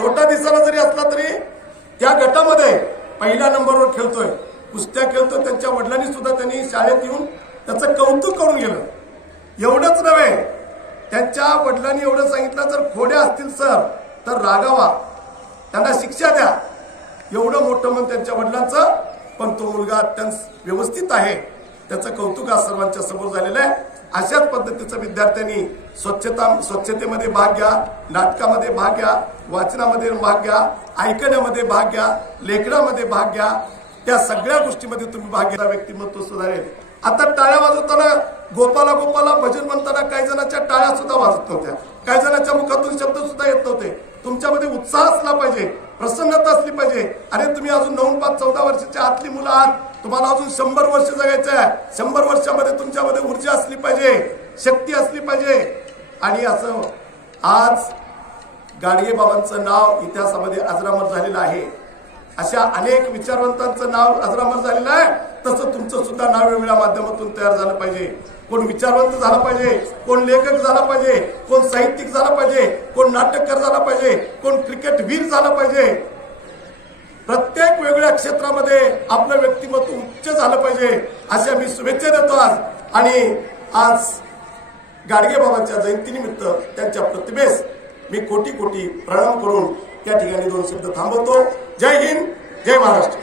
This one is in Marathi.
छोटा दिसायला जरी असला तरी त्या गटामध्ये पहिल्या नंबरवर खेळतोय, कुस्त्या खेळतोय. त्यांच्या वडिलांनी सुद्धा त्यांनी शाळेत येऊन त्याचं कौतुक करून गेलं. एवढंच नव्हे, त्यांच्या वडिलांनी एवढं सांगितलं, जर खोड्या असतील सर तर रागावा, त्यांना शिक्षा द्या. एवढं मोठं मन त्यांच्या वडिलांचं. पण तो मुलगा अत्यंत व्यवस्थित आहे, त्याचं कौतुक आज सर्वांच्या समोर झालेलं आहे. अशाच पद्धतीचं विद्यार्थ्यांनी स्वच्छतेमध्ये भाग घ्या, नाटकामध्ये भाग घ्या, वाचनामध्ये भाग घ्या, ऐकण्यामध्ये भाग घ्या, लेखनामध्ये भाग घ्या. त्या सगळ्या गोष्टीमध्ये तुम्ही भाग घ्या, व्यक्तिमत्व सुधारेल. आता टाळ्या वाजवताना गोपाला गोपाला भजन म्हणताना काही जणांच्या टाळ्या सुद्धा वाजत नव्हत्या, काही जणांच्या मुखातून शब्द सुद्धा येत नव्हते. तुमच्यामध्ये उत्साह असला पाहिजे, प्रसन्नता असली पाहिजे. अरे तुम्ही अजून 9, 5, 14 वर्षाच्या आतली मुलं आहात, तुम्हाला अजून 100 वर्ष जगायचं आहे. 100 वर्षामध्ये तुमच्यामध्ये ऊर्जा असली पाहिजे, शक्ती असली पाहिजे. आणि असं आज गाडगे बाबांचं नाव इतिहासामध्ये अजरामर झालेलं आहे. अशा अनेक विचारवंतांचं नाव अजरामर झालेलं आहे. तसं तुमचं सुद्धा नाव वेगवेगळ्या माध्यमातून तयार झालं पाहिजे. कोण विचारवंत झाला पाहिजे, कोण लेखक झाला पाहिजे, कोण साहित्यिक झाला पाहिजे, कोण नाटककार झाला पाहिजे, कोण क्रिकेटवीर झाला पाहिजे. प्रत्येक वेगळ्या क्षेत्रामध्ये आपलं व्यक्तिमत्व उच्च झालं पाहिजे, अशा मी शुभेच्छा देतो आज. आणि आज गाडगे बाबांच्या जयंतीनिमित्त त्यांच्या प्रतिमेस मी कोटी कोटी प्रणाम करून या ठिकाणी 2 शब्द थांबवतो. जय हिंद, जय महाराष्ट्र.